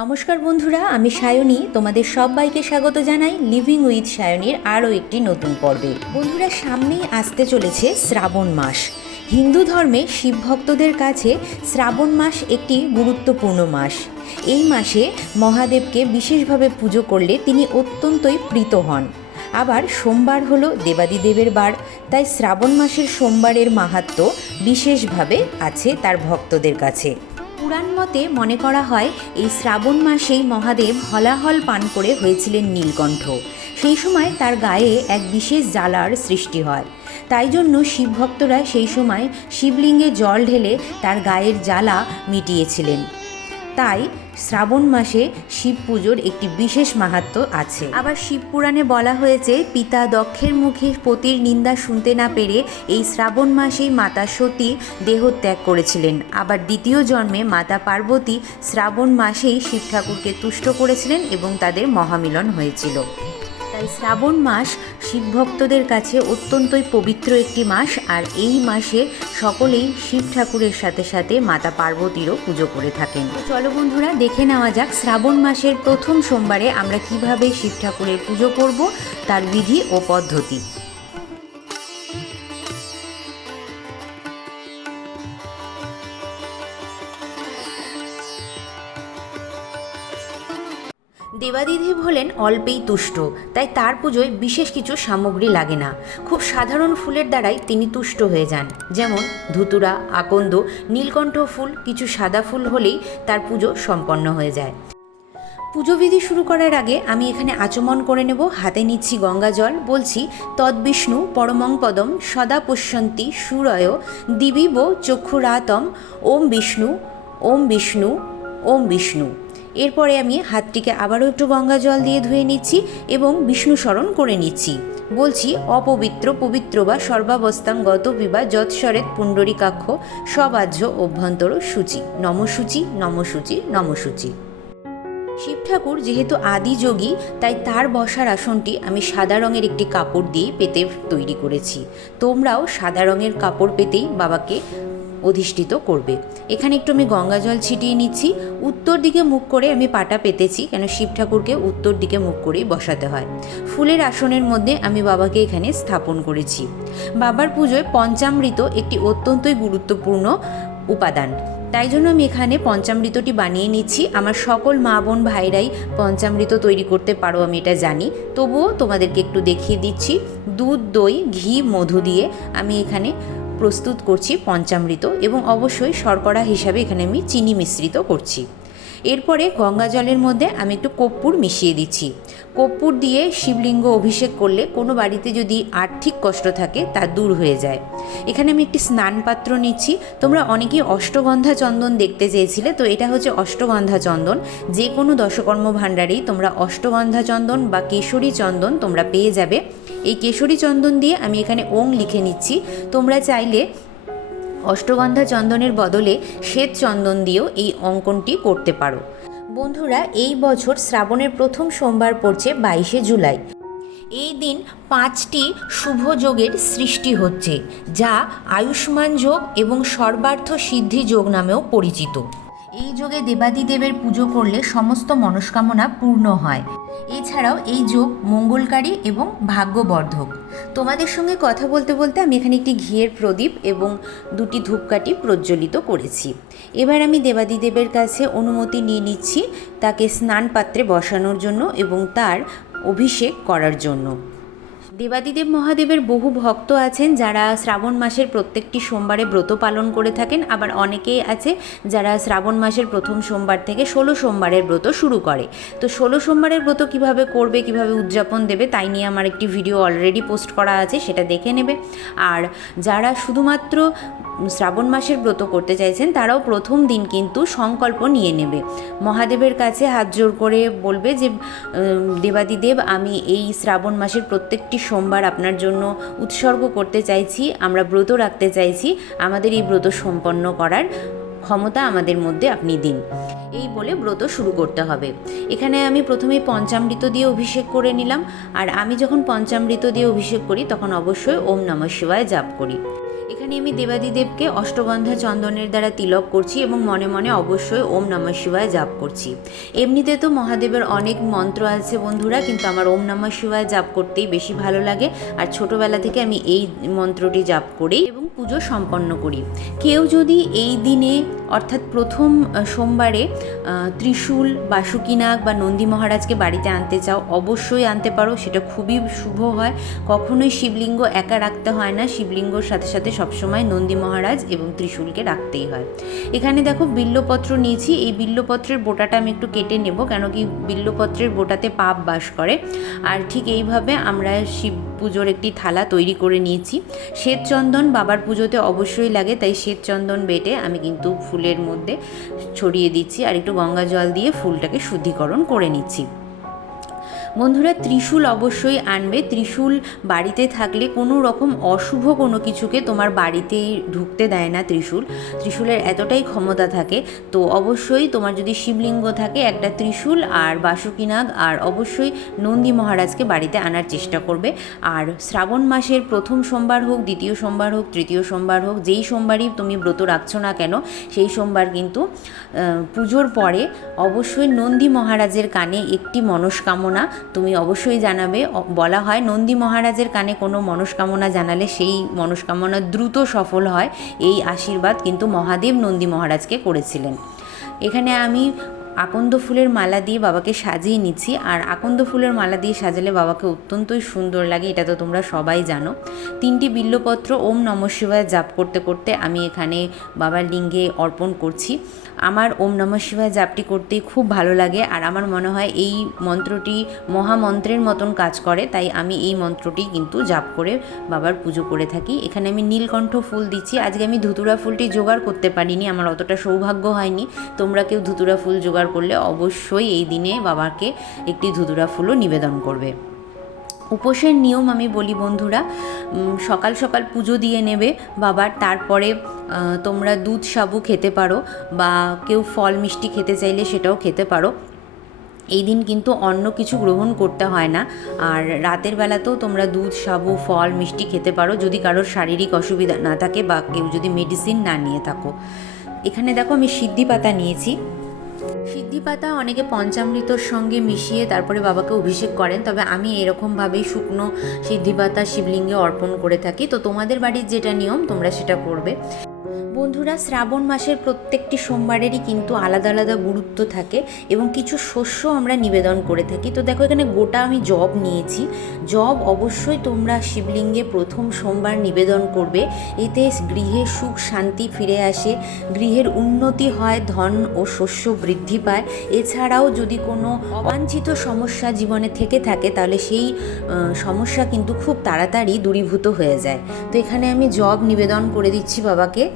নমস্কার বন্ধুরা, আমি সায়নী। তোমাদের সবাইকে স্বাগত জানাই লিভিং উইথ সায়নীর আরও একটি নতুন পর্বে। বন্ধুরা, সামনেই আসতে চলেছে শ্রাবণ মাস। হিন্দু ধর্মে শিব ভক্তদের কাছে শ্রাবণ মাস একটি গুরুত্বপূর্ণ মাস। এই মাসে মহাদেবকে বিশেষভাবে পুজো করলে তিনি অত্যন্তই প্রীত হন। আবার সোমবার হলো দেবাদিদেবের বার, তাই শ্রাবণ মাসের সোমবারের মাহাত্ম্য বিশেষভাবে আছে তার ভক্তদের কাছে। পুরাণ মতে মনে করা হয়, এই শ্রাবণ মাসেই মহাদেব হলাহল পান করে হয়েছিলেন নীলকণ্ঠ। সেই সময় তার গায়ে এক বিশেষ জ্বালার সৃষ্টি হয়। তাই জন্য শিবভক্তরা সেই সময় শিবলিঙ্গে জল ঢেলে তার গায়ের জ্বালা মিটিয়েছিলেন। তাই শ্রাবণ মাসে শিব পুজোর একটি বিশেষ মাহাত্ম আছে। আবার শিব পুরাণে বলা হয়েছে, পিতা দক্ষের মুখে পতির নিন্দা শুনতে না পেরে এই শ্রাবণ মাসেই মাতা সতী দেহ ত্যাগ করেছিলেন। আবার দ্বিতীয় জন্মে মাতা পার্বতী শ্রাবণ মাসেই শিব ঠাকুরকে তুষ্ট করেছিলেন এবং তাদের মহামিলন হয়েছিল। তাই শ্রাবণ মাস শিব ভক্তদের কাছে অত্যন্তই পবিত্র একটি মাস, আর এই মাসে সকলেই শিব ঠাকুরের সাথে সাথে মাতা পার্বতীরও পুজো করে থাকেন। চলো বন্ধুরা, দেখে নেওয়া যাক শ্রাবণ মাসের প্রথম সোমবারে আমরা কীভাবে শিব ঠাকুরের পুজো করব, তার বিধি ও পদ্ধতি। দেবাদিদেব হলেন অল্পেই তুষ্ট, তাই তার পুজোয় বিশেষ কিছু সামগ্রী লাগে না। খুব সাধারণ ফুলের দ্বারাই তিনি তুষ্ট হয়ে যান। যেমন ধুতুরা, আকন্দ, নীলকণ্ঠ ফুল, কিছু সাদা ফুল হলেই তার পুজো সম্পন্ন হয়ে যায়। পুজোবিধি শুরু করার আগে আমি এখানে আচমন করে নেব, হাতে নিচ্ছি গঙ্গা জল, বলছি তদ্বিষ্ণু পরমং পদম, সদা পশ্যন্তি, সুরয় দিবিব চক্ষুরাতম, ওম বিষ্ণু ওম বিষ্ণু ওম বিষ্ণু। এরপরে আমি হাতটিকে আবারও একটু গঙ্গা জল দিয়ে ধুয়ে নিচ্ছি এবং বিষ্ণু স্মরণ করে নিচ্ছি। বলছি, অপবিত্র, পবিত্র বা সর্বাবস্থাং গত বিবা যৎসরেত পুণ্ডরীকাক্ষ সবাহ্য অভ্যন্তর সূচি। নমসূচি নমসূচি নমসূচি। শিব ঠাকুর যেহেতু আদি যোগী, তাই তার বসার আসনটি আমি সাদা রঙের একটি কাপড় দিয়ে পেতে তৈরি করেছি। তোমরাও সাদা রঙের কাপড় পেতেই বাবাকে অধিষ্ঠিত করবে। এখানে একটু আমি গঙ্গা জল ছিটিয়ে নিচ্ছি। উত্তর দিকে মুখ করে আমি পাটা পেতেছি, কেন শিব ঠাকুরকে উত্তর দিকে মুখ করেই বসাতে হয়। ফুলের আসনের মধ্যে আমি বাবাকে এখানে স্থাপন করেছি। বাবার পুজোয় পঞ্চামৃত একটি অত্যন্তই গুরুত্বপূর্ণ উপাদান। তাই জন্য আমি এখানে পঞ্চামৃতটি বানিয়ে নিচ্ছি। আমার সকল মা বোন ভাইরাই পঞ্চামৃত তৈরি করতে পারো, আমি এটা জানি। তবুও তোমাদেরকে একটু দেখিয়ে দিচ্ছি। দুধ, দই, ঘি, মধু দিয়ে আমি এখানে প্রস্তুত করছি পঞ্চামৃত এবং অবশ্যই শর্করা হিসাবে এখানে আমি চিনি মিশ্রিত করছি। এরপরে গঙ্গা জলের মধ্যে আমি একটু কর্পূর মিশিয়ে দিচ্ছি। কর্পূর দিয়ে শিবলিঙ্গ অভিষেক করলে কোনো বাড়িতে যদি আর্থিক কষ্ট থাকে, তা দূর হয়ে যায়। এখানে আমি একটি স্নান পাত্র নিচ্ছি। তোমরা অনেকেই অষ্টগন্ধা চন্দন দেখতে চেয়েছিলে, তো এটা হচ্ছে অষ্টগন্ধা চন্দন। যে কোনো দশকর্ম ভাণ্ডারেই তোমরা অষ্টগন্ধা চন্দন বা কেশরী চন্দন তোমরা পেয়ে যাবে। এই কেশরী চন্দন দিয়ে আমি এখানে ওং লিখে নিচ্ছি। তোমরা চাইলে অষ্টগন্ধা চন্দনের বদলে শ্বেত চন্দন দিয়েও এই অঙ্কনটি করতে পারো। বন্ধুরা, এই বছর শ্রাবণের প্রথম সোমবার পড়ছে বাইশে জুলাই। এই দিন পাঁচটি শুভ যোগের সৃষ্টি হচ্ছে, যা আয়ুষ্মান যোগ এবং সর্বার্থ সিদ্ধি যোগ নামেও পরিচিত। এই যোগে দেবাদিদেবের পুজো করলে সমস্ত মনস্কামনা পূর্ণ হয়। এছাড়াও এই যোগ মঙ্গলকারী এবং ভাগ্যবর্ধক। তোমাদের সঙ্গে কথা বলতে বলতে আমি এখানে একটি ঘিয়ের প্রদীপ এবং দুটি ধূপকাঠি প্রজ্বলিত করেছি। এবার আমি দেবাদিদেবের কাছে অনুমতি নিয়ে নিচ্ছি তাকে স্নান পাত্রে বসানোর জন্য এবং তার অভিষেক করার জন্য। দেবাদিদেব মহাদেবের বহু ভক্ত আছেন যারা শ্রাবণ মাসের প্রত্যেকটি সোমবারে ব্রত পালন করে থাকেন। আবার অনেকেই আছে যারা শ্রাবণ মাসের প্রথম সোমবার থেকে ষোলো সোমবারের ব্রত শুরু করে। তো ষোলো সোমবারের ব্রত কীভাবে করবে, কীভাবে উদযাপন দেবে, তাই নিয়ে আমার একটি ভিডিও অলরেডি পোস্ট করা আছে, সেটা দেখে নেবে। আর যারা শুধুমাত্র শ্রাবণ মাসের ব্রত করতে চাইছেন, তারাও প্রথম দিন কিন্তু সংকল্প নিয়ে নেবে। মহাদেবের কাছে হাত জোর করে বলবে যে দেবাদিদেব, আমি এই শ্রাবণ মাসের প্রত্যেকটি সোমবার আপনার জন্য উৎসর্গ করতে চাইছি, আমরা ব্রত রাখতে চাইছি, আমাদের এই ব্রত সম্পন্ন করার ক্ষমতা আমাদের মধ্যে আপনি দিন। এই বলে ব্রত শুরু করতে হবে। এখানে আমি প্রথমে পঞ্চামৃত দিয়ে অভিষেক করে নিলাম, আর আমি যখন পঞ্চামৃত দিয়ে অভিষেক করি, তখন অবশ্যই ওম নম শিবায় জাপ করি। এখানে আমি দেবাদিদেবকে অষ্টগন্ধা চন্দনের দ্বারা তিলক করছি এবং মনে মনে অবশ্যই ওম নমঃ শিবায় জাপ করছি। এমনিতে তো মহাদেবের অনেক মন্ত্র আছে বন্ধুরা, কিন্তু আমার ওম নমঃ শিবায় জাপ করতেই বেশি ভালো লাগে। আর ছোটোবেলা থেকে আমি এই মন্ত্রটি জাপ করি এবং পুজো সম্পন্ন করি। কেউ যদি এই দিনে, অর্থাৎ প্রথম সোমবারে ত্রিশূল, বাসুকিনাগ বা নন্দী মহারাজকে বাড়িতে আনতে চাও, অবশ্যই আনতে পারো। সেটা খুবই শুভ হয়। কখনোই শিবলিঙ্গ একা রাখতে হয় না। শিবলিঙ্গর সাথে সাথে সবসময় নন্দী মহারাজ এবং ত্রিশূলকে রাখতেই হয়। এখানে দেখো বিল্লপত্র নিয়েছি। এই বিল্লপত্রের বোটাটা আমি একটু কেটে নেব কেন কি বিল্লপত্রের বোটাতে পাপ বাস করে। আর ঠিক এইভাবে আমরা শিব পুজোর একটি থালা তৈরি করে নিয়েছি। শ্বেত চন্দন বাবার পুজোতে অবশ্যই লাগে, তাই শ্বেত চন্দন বেটে আমি কিন্তু ফুলের মধ্যে ছড়িয়ে দিচ্ছি আর একটু গঙ্গা জল দিয়ে ফুলটাকে শুদ্ধিকরণ করে নিচ্ছি। বন্ধুরা ত্রিশূল অবশ্যই আনবে। ত্রিশূল বাড়িতে থাকলে কোনো রকম অশুভ কোনো কিছুকে তোমার বাড়িতে ঢুকতে দেয় না ত্রিশূল। ত্রিশূলের এতটাই ক্ষমতা থাকে, তো অবশ্যই তোমার যদি শিবলিঙ্গ থাকে একটা ত্রিশূল আর বাসুকিনাগ আর অবশ্যই নন্দী মহারাজকে বাড়িতে আনার চেষ্টা করবে। আর শ্রাবণ মাসের প্রথম সোমবার হোক, দ্বিতীয় সোমবার হোক, তৃতীয় সোমবার হোক, যেই সোমবারই তুমি ব্রত রাখছো না কেন, সেই সোমবার কিন্তু পুজোর পরে অবশ্যই নন্দী মহারাজের কানে একটি মনস্কামনা তুমি অবশ্যই জানাবে। বলা হয় নন্দী মহারাজের কানে কোনো মনস্কামনা জানালে সেই মনস্কামনা দ্রুত সফল হয়। এই আশীর্বাদ কিন্তু মহাদেব নন্দী মহারাজকে করেছিলেন। এখানে আমি আকন্দ ফুলের মালা দিয়ে বাবাকে সাজিয়ে নিচ্ছি। আর আকন্দ ফুলের মালা দিয়ে সাজালে বাবাকে অত্যন্তই সুন্দর লাগে, এটা তো তোমরা সবাই জানো। তিনটি বিল্লপত্র, ওম নম শিবায় জাপ করতে করতে আমি এখানে বাবার লিঙ্গে অর্পণ করছি। আমার ওম নম শিবায় জাপটি করতেই খুব ভালো লাগে আর আমার মনে হয় এই মন্ত্রটি মহামন্ত্রের মতন কাজ করে, তাই আমি এই মন্ত্রটি কিন্তু জাপ করে বাবার পুজো করে থাকি। এখানে আমি নীলকণ্ঠ ফুল দিচ্ছি। আজকে আমি ধুতুরা ফুলটি জোগাড় করতে পারিনি, আমার অতটা সৌভাগ্য হয়নি। তোমরা কেউ ধুতুরা ফুল জোগাড় করলে অবশ্যই এই দিনে বাবাকে একটি ধুতুরা ফুলও নিবেদন করবে। উপোসের নিয়ম আমি বলি বন্ধুরা সকাল সকাল পুজো দিয়ে নেবে, বাবার তারপরে তোমরা দুধ সাবু খেতে পারো বা কেউ ফল মিষ্টি খেতে চাইলে সেটাও খেতে পারো। এই দিন কিন্তু অন্য কিছু গ্রহণ করতে হয় না, আর রাতের বেলাতেও তোমরা দুধ সাবু, ফল মিষ্টি খেতে পারো যদি কারোর শারীরিক অসুবিধা না থাকে বা কেউ যদি মেডিসিন না নিয়ে থাকো। এখানে দেখো আমি সিদ্ধি পাতা নিয়েছি। সিদ্ধি পাতা অনেকে পঞ্চামৃতর সঙ্গে মিশিয়ে তারপরে বাবাকে অভিষেক করেন, তবে আমি এরকমভাবেই শুকনো সিদ্ধি পাতা শিবলিঙ্গে অর্পণ করে থাকি। তো তোমাদের বাড়ির যেটা নিয়ম, তোমরা সেটা করবে। বন্ধুরা, শ্রাবণ মাসের প্রত্যেকটি সোমবারেরই কিন্তু আলাদা আলাদা গুরুত্ব থাকে এবং কিছু শস্য আমরা নিবেদন করে থাকি। তো দেখো, এখানে গোটা আমি জব নিয়েছি। জব অবশ্যই তোমরা শিবলিঙ্গে প্রথম সোমবার নিবেদন করবে। এতে গৃহে সুখ, শান্তি ফিরে আসে। গৃহের উন্নতি হয়, ধন ও শস্য বৃদ্ধি পায়। এছাড়াও যদি কোনো অবাঞ্ছিত সমস্যা জীবনে থেকে থাকে, তাহলে সেই সমস্যা কিন্তু খুব তাড়াতাড়ি দূরীভূত হয়ে যায়। তো এখানে আমি জব নিবেদন করে দিচ্ছি বাবাকে।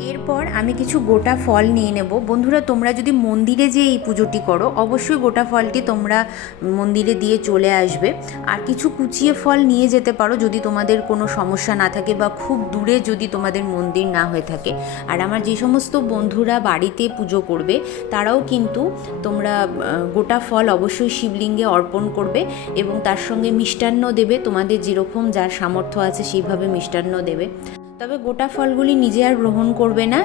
এরপর আমি কিছু গোটা ফল নিয়ে নেব। বন্ধুরা, তোমরা যদি মন্দিরে যে এই পুজোটি করো, অবশ্যই গোটা ফলটি তোমরা মন্দিরে দিয়ে চলে আসবে। আর কিছু কুচিয়ে ফল নিয়ে যেতে পারো যদি তোমাদের কোনো সমস্যা না থাকে বা খুব দূরে যদি তোমাদের মন্দির না হয়ে থাকে। আর আমার যে সমস্ত বন্ধুরা বাড়িতে পুজো করবে, তারাও কিন্তু তোমরা গোটা ফল অবশ্যই শিবলিঙ্গে অর্পণ করবে এবং তার সঙ্গে মিষ্টান্ন দেবে। তোমাদের যেরকম যার সামর্থ্য আছে সেইভাবে মিষ্টান্ন দেবে। তবে গোটা ফলগুলি নিজে আর গ্রহণ করবে না।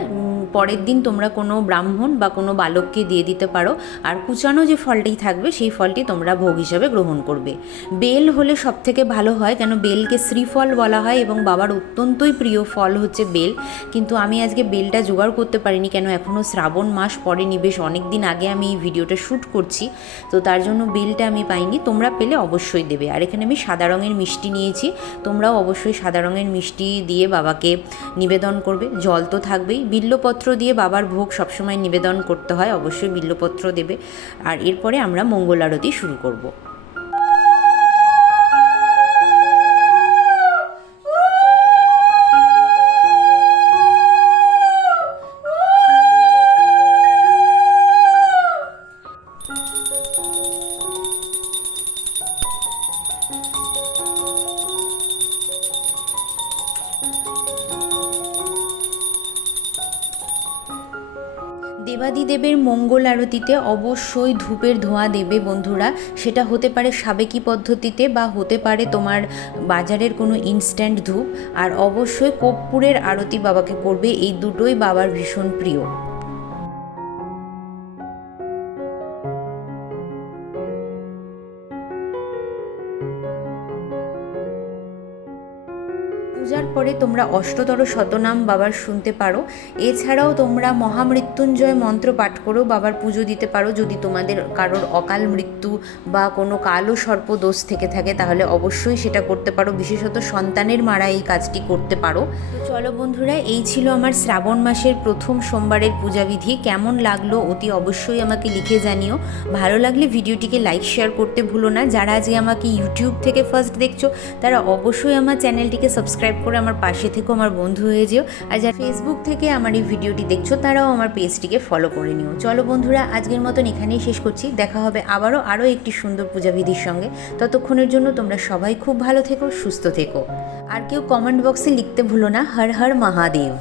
পরের দিন তোমরা কোনো ব্রাহ্মণ বা কোনো বালককে দিয়ে দিতে পারো। আর কুচানো যে ফলটি থাকবে, সেই ফলটি তোমরা ভোগ হিসাবে গ্রহণ করবে। বেল হলে সব থেকে ভালো হয়, কেন বেলকে শ্রীফল বলা হয় এবং বাবার অত্যন্তই প্রিয় ফল হচ্ছে বেল। কিন্তু আমি আজকে বেলটা জোগাড় করতে পারিনি, কেন এখনও শ্রাবণ মাস পরেনি বেশ অনেক দিন আগে আমি এই ভিডিওটা শ্যুট করছি। তো তার জন্য বেলটা আমি পাইনি, তোমরা পেলে অবশ্যই দেবে। আর এখানে আমি সাদা রঙের মিষ্টি নিয়েছি, তোমরাও অবশ্যই সাদা রঙের মিষ্টি দিয়ে বাবাকে নিবেদন করবে। জল তো থাকবেই, বিল্লপত্র দিয়ে বাবার ভোগ সবসময় নিবেদন করতে হয়, অবশ্যই বিল্লপত্র দেবে। আর এরপরে আমরা মঙ্গল আরতি শুরু করব। দেবাদিদেব দেবের মঙ্গল আরতিতে অবশ্যই ধূপের ধোঁয়া দেবে বন্ধুরা। সেটা হতে পারে সাবেকি পদ্ধতিতে বা হতে পারে তোমার বাজারের কোনো ইনস্ট্যান্ট ধূপ। আর অবশ্যই কর্পূরের আরতি বাবাকে করবে। এই দুটোই বাবার ভীষণ প্রিয়। পরে তোমরা অষ্টতর শতনাম বাবার শুনতে পারো। এছাড়াও তোমরা মহামৃত্যুঞ্জয় মন্ত্র পাঠ করেও বাবার পুজো দিতে পারো। যদি তোমাদের কারোর অকাল মৃত্যু বা কোনো কালো সর্প দোষ থেকে থাকে, তাহলে অবশ্যই সেটা করতে পারো। বিশেষত সন্তানের মারা এই কাজটি করতে পারো। চলো বন্ধুরা, এই ছিল আমার শ্রাবণ মাসের প্রথম সোমবারের পূজাবিধি কেমন লাগল অতি অবশ্যই আমাকে লিখে জানিও। ভালো লাগলে ভিডিওটিকে লাইক, শেয়ার করতে ভুলো না। যারা আজকে আমাকে ইউটিউব থেকে ফার্স্ট দেখছ, তারা অবশ্যই আমার চ্যানেলটিকে সাবস্ক্রাইব করে আমার পাশে থেকেও আমার বন্ধু হয়ে যেও। আর যারা ফেসবুক থেকে আমার এই ভিডিওটি দেখছ, তারাও আমার পেজটিকে ফলো করে নিও। চলো বন্ধুরা, আজকের মতন এখানেই শেষ করছি। দেখা হবে আবারও আরও একটি সুন্দর পূজাবিধির সঙ্গে। ততক্ষণের জন্য তোমরা সবাই খুব ভালো থেকো, সুস্থ থেকো। আর কেউ কমেন্ট বক্সে লিখতে ভুলো না, হর হর মহাদেব।